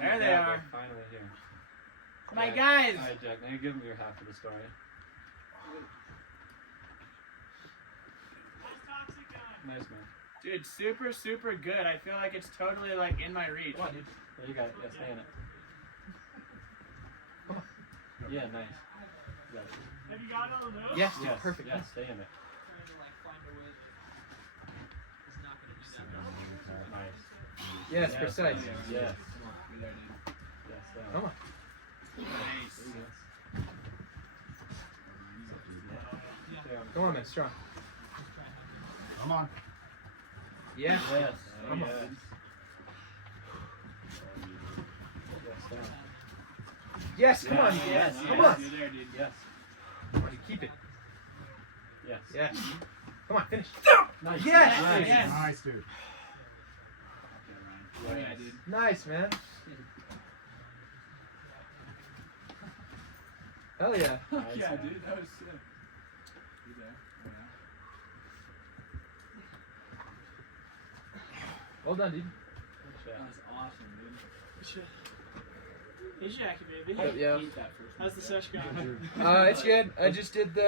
There they are. Finally here. My guys. All right, Jack. Now you give them your half of the story. Nice, man. Dude, super, super good. I feel like it's totally like in my reach. Come on, dude. There you got it. Yeah, stay in it. Come on. Yeah, nice. You got it. Have you gotten all of those? Yes, dude, Yes, perfect. Yeah, stay in it. Nice. Yes, precise. Yes. Come on. Nice. Come on, man, strong. Come on. Yeah. Yes. Come on. Yes. Yes, come on. Yes. Come on. You're there, dude. Yes. Come on, you keep it. Yes. Yes. Come on, finish. Nice. Yes. Nice. Yes. Nice, dude. Oh, yeah, dude. Nice, man. Hell yeah. Nice, Yeah, man. dude, that was sick. You there? Well done, dude. Good That shot. was awesome, dude. Hey, Jackie, baby. Yeah. How's the session going? It's good. I just did the